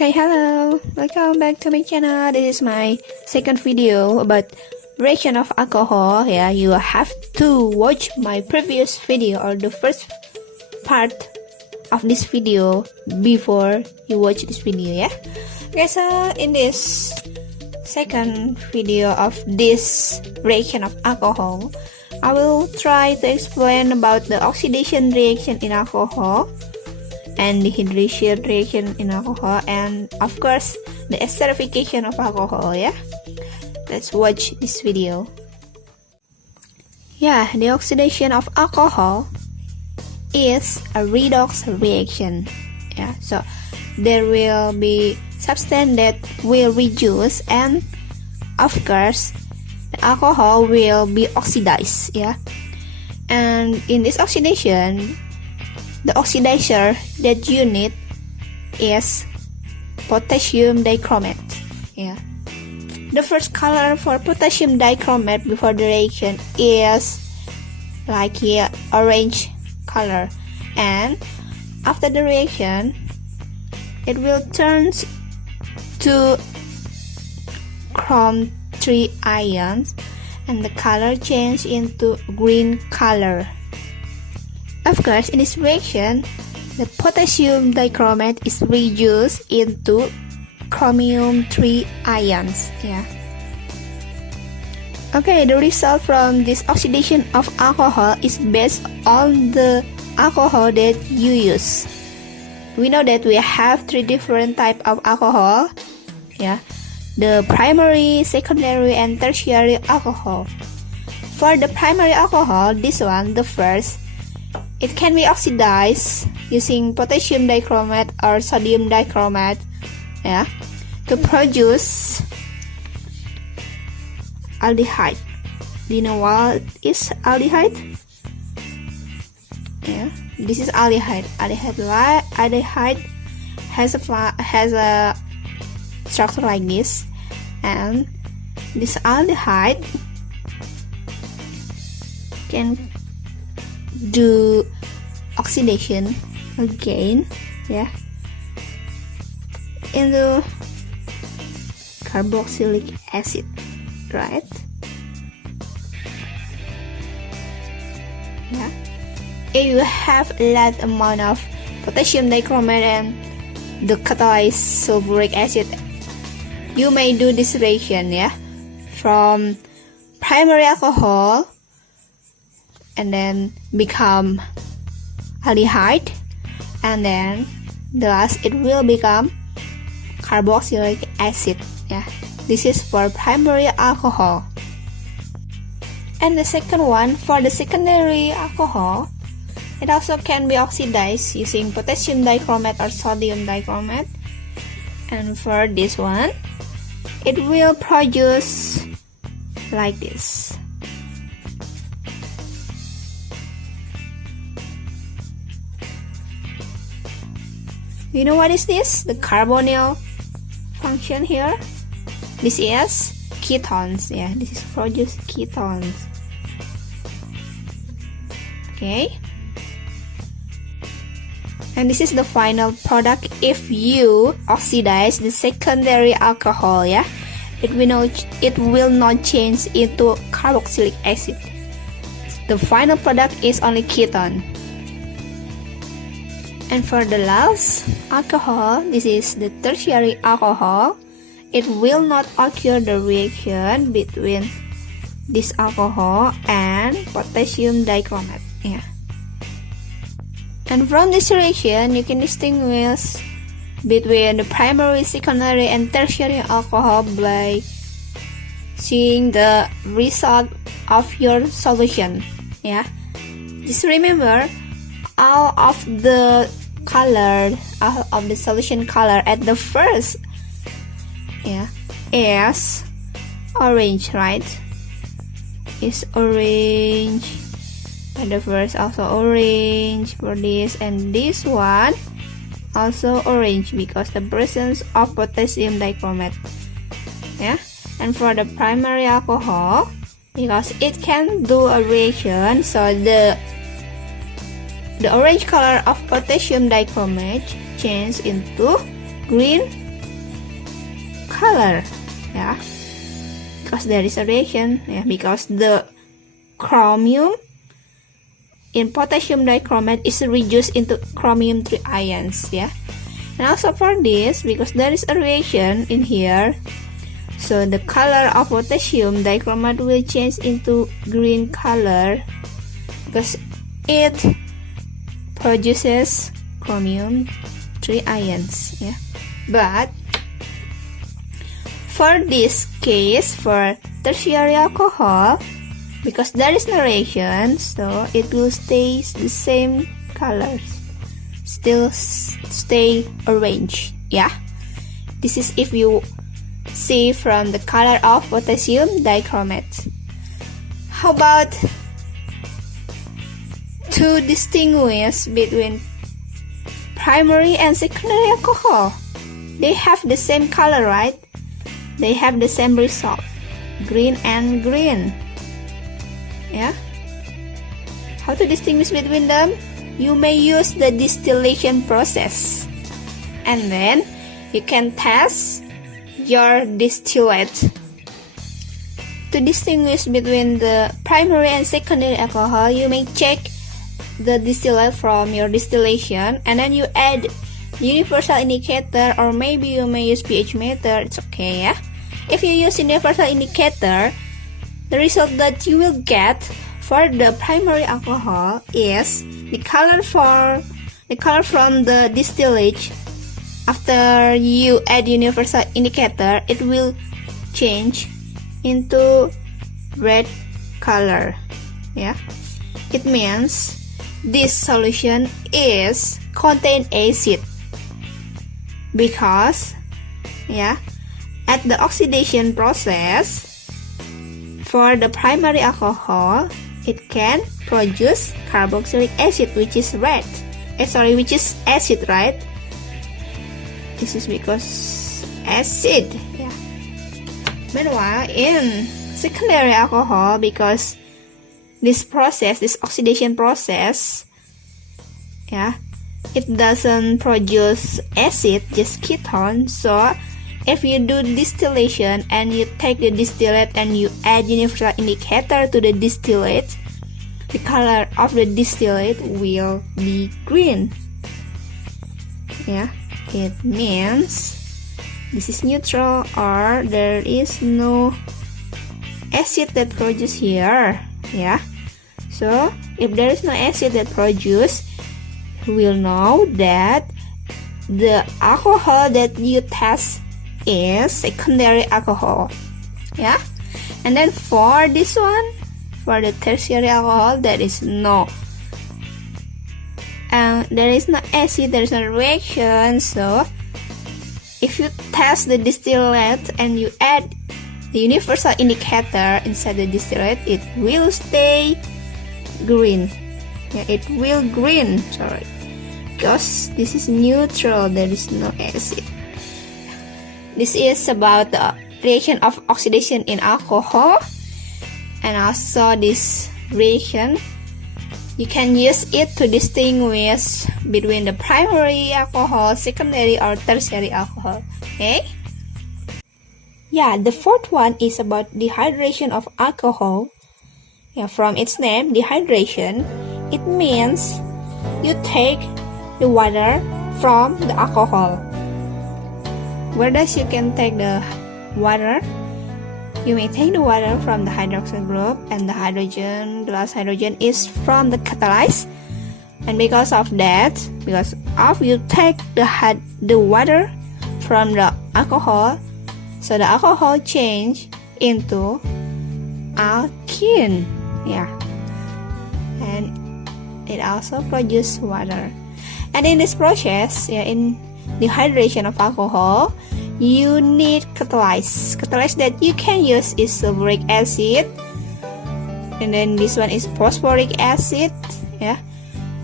Okay, hello, welcome back to my channel. This is my second video about reaction of alcohol. Yeah, you have to watch my previous video or the first part of this video before you watch this video. Yeah. Okay, so in this second video of this reaction of alcohol, I will try to explain about the oxidation reaction in alcohol and dehydration reaction in alcohol, and of course the esterification of alcohol. Yeah, let's watch this video. Yeah, the oxidation of alcohol is a redox reaction. Yeah, so there will be substance that will reduce, and of course the alcohol will be oxidized. Yeah, and in this oxidation, the oxidizer that you need is potassium dichromate. Yeah, the first color for potassium dichromate before the reaction is like here, orange color, and after the reaction it will turn to chrome 3 ions and the color change into green color. Of course, in this reaction, the potassium dichromate is reduced into chromium 3 ions. Yeah. Okay, the result from this oxidation of alcohol is based on the alcohol that you use. We know that we have 3 different types of alcohol. Yeah, the primary, secondary, and tertiary alcohol. For the primary alcohol, this one, the first, it can be oxidized using potassium dichromate or sodium dichromate, yeah, to produce aldehyde. Do you know what is aldehyde? Yeah, this is aldehyde. Aldehyde has a structure like this, and this aldehyde can do oxidation again, yeah, into carboxylic acid, right? Yeah, if you have a large amount of potassium dichromate and the catalyzed sulfuric acid, you may do this reaction, yeah, from primary alcohol and then become aldehyde, and then the last it will become carboxylic acid. Yeah, this is for primary alcohol. And the second one, for the secondary alcohol, it also can be oxidized using potassium dichromate or sodium dichromate, and for this one it will produce like this. You know what is this? The carbonyl function here. This is ketones. Yeah, this is produce ketones. Okay. And this is the final product if you oxidize the secondary alcohol. Yeah, it will not change into carboxylic acid. The final product is only ketone. And for the last alcohol, this is the tertiary alcohol. It will not occur the reaction between this alcohol and potassium dichromate. Yeah. And from this reaction, you can distinguish between the primary, secondary, and tertiary alcohol by seeing the result of your solution. Yeah. Just remember, all of the solution color at the first, yeah, is orange, right? Is orange at the first, also orange for this, and this one also orange because the presence of potassium dichromate. Yeah, and for the primary alcohol, because it can do a reaction, so the orange color of potassium dichromate change into green color, yeah, because there is a reaction, yeah, because the chromium in potassium dichromate is reduced into chromium 3 ions, yeah. And also for this, because there is a reaction in here, so the color of potassium dichromate will change into green color because it produces chromium 3 ions, yeah. But for this case, for tertiary alcohol, because there is no reaction, so it will stay the same colors, still stay arranged, yeah. This is if you see from the color of potassium dichromate. How about to distinguish between primary and secondary alcohol? They have the same color, right? They have the same result, green and green, yeah. How to distinguish between them? You may use the distillation process, and then you can test your distillate to distinguish between the primary and secondary alcohol. You may check the distillate from your distillation, and then you add universal indicator, or maybe you may use pH meter. It's okay, yeah. If you use universal indicator, the result that you will get for the primary alcohol is the color from the distillate. After you add universal indicator, it will change into red color, yeah. It means this solution is contain acid because, yeah, at the oxidation process for the primary alcohol, it can produce carboxylic acid, which is red. Which is acid, right? This is because acid, yeah. Meanwhile, in secondary alcohol, because this oxidation process, yeah, it doesn't produce acid, just ketone. So if you do distillation and you take the distillate and you add universal indicator to the distillate, the color of the distillate will be green, yeah. It means this is neutral, or there is no acid that produced here, yeah. So if there is no acid that produced, we'll know that the alcohol that you test is secondary alcohol, yeah. And then for this one, for the tertiary alcohol, there is no acid, there is no reaction. So if you test the distillate and you add the universal indicator inside the distillate, it will stay green, yeah, it will green, sorry, because this is neutral, there is no acid. This is about the reaction of oxidation in alcohol, and also this reaction you can use it to distinguish between the primary alcohol, secondary or tertiary alcohol, okay. Yeah, the fourth one is about dehydration of alcohol. Yeah, from its name, dehydration, it means you take the water from the alcohol. Where does you can take the water? You may take the water from the hydroxyl group, and the hydrogen, the last hydrogen is from the catalyst. And because of you take the water from the alcohol, so the alcohol change into alkene, yeah, and it also produces water. And in this process, yeah, in dehydration of alcohol, you need catalyst. Catalyst that you can use is sulfuric acid, and then this one is phosphoric acid, yeah,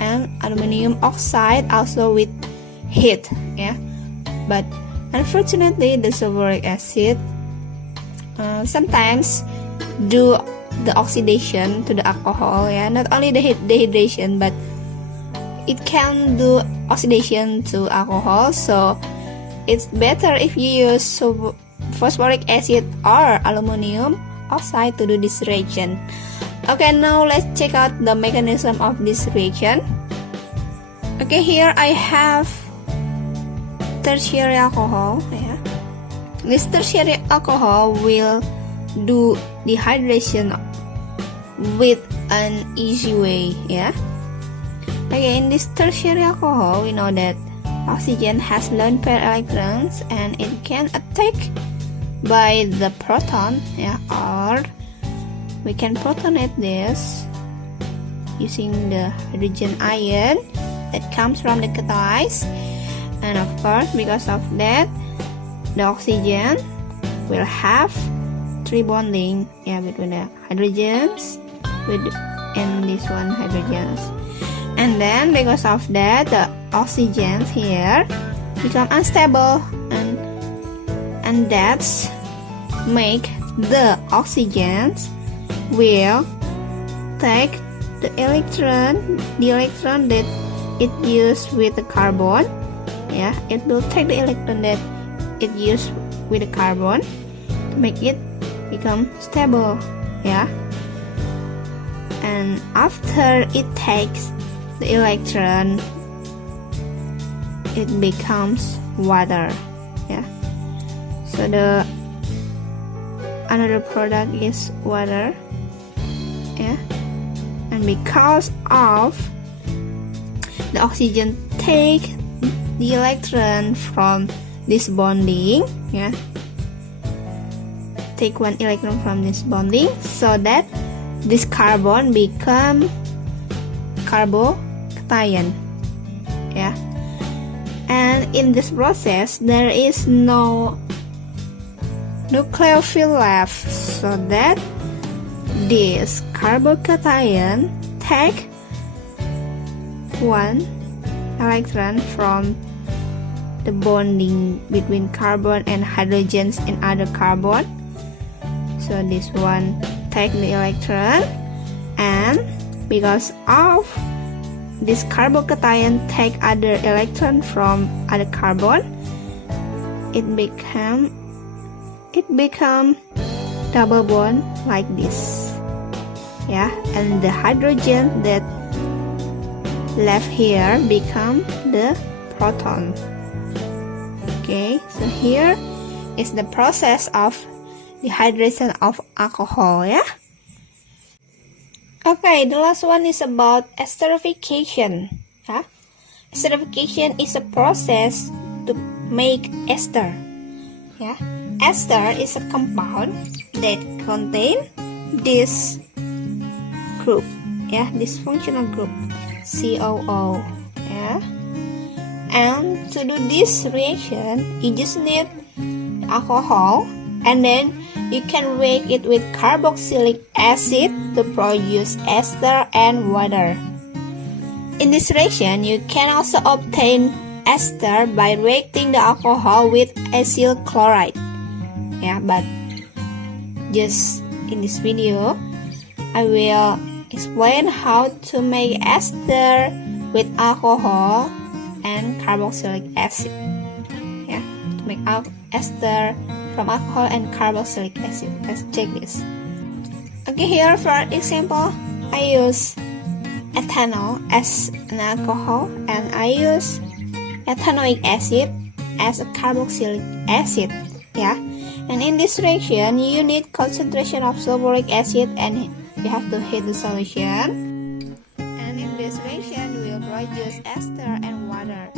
and aluminum oxide, also with heat, yeah. But unfortunately, the sulfuric acid sometimes do the oxidation to the alcohol, yeah. Not only the dehydration, but it can do oxidation to alcohol. So it's better if you use phosphoric acid or aluminum oxide to do this reaction. Okay, now let's check out the mechanism of this reaction. Okay, here I have tertiary alcohol. Yeah. This tertiary alcohol will do dehydration with an easy way. Yeah. Okay, in this tertiary alcohol, we know that oxygen has lone pair electrons and it can attack by the proton, yeah, or we can protonate this using the hydrogen ion that comes from the catalyst, and of course because of that the oxygen will have three bonding, yeah, between the hydrogens and this one hydrogens, and then because of that the oxygens here become unstable, and that's make the oxygens will take the electron that it used with the carbon, yeah, it will take the electron that it used with the carbon to make it become stable, yeah, and after it takes the electron it becomes water, yeah, so the another product is water, yeah, and because of the oxygen take the electron from this bonding, yeah, take one electron from this bonding, so that this carbon become carbocation, yeah, and in this process there is no nucleophile left, so that this carbocation take one electron from the bonding between carbon and hydrogens in other carbon, so this one take the electron, and because of this carbocation take other electron from other carbon, it become double bond like this, yeah, and the hydrogen that left here become the proton. Okay, so here is the process of dehydration of alcohol, yeah. Okay, the last one is about esterification, yeah. Esterification is a process to make ester, yeah. Ester is a compound that contain this group, yeah, this functional group COO, yeah. And to do this reaction you just need alcohol, and then you can react it with carboxylic acid to produce ester and water. In this reaction you can also obtain ester by reacting the alcohol with acyl chloride, yeah, but just in this video I will explain how to make ester with alcohol and carboxylic acid, yeah, to make ester from alcohol and carboxylic acid. Let's check this. Okay, here for example I use ethanol as an alcohol and I use ethanoic acid as a carboxylic acid, yeah. And in this reaction you need concentration of sulfuric acid and you have to heat the solution, and in this reaction we will produce ester and water.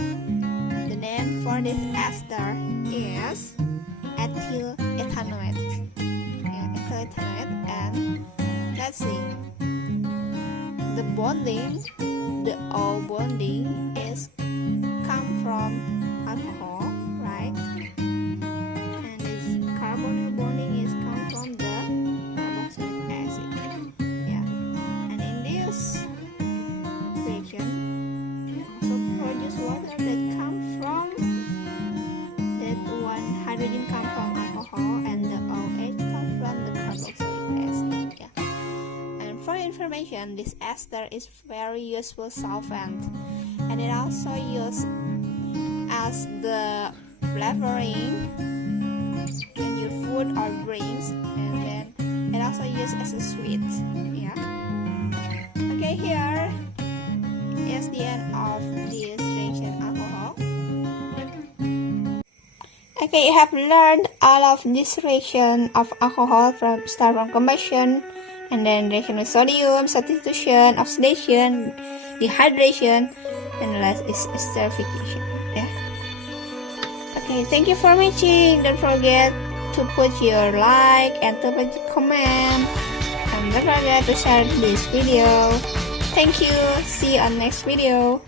The name for this ester is ethyl ethanoate, yeah, ethyl ethanoate. And let's see, the bonding, the O bonding is come from alcohol, right? And this carbonyl bonding is come from the carboxylic acid, yeah. And in this reaction we also produce water that come from that one hydrogen come from alcohol and the OH come from the carboxylic acid, yeah. And for information, this ester is very useful solvent, and it also used as the flavoring when your food or drinks, and then it also used as a sweet. Yeah. Okay, here is the end of this reaction alcohol. Okay, you have learned all of this reaction of alcohol start from combustion, and then reaction with sodium, substitution, oxidation, dehydration, and the last is esterification. Yeah. Okay, thank you for watching. Don't forget to put your like and to put your comment, and don't forget to share this video. Thank you. See you on next video.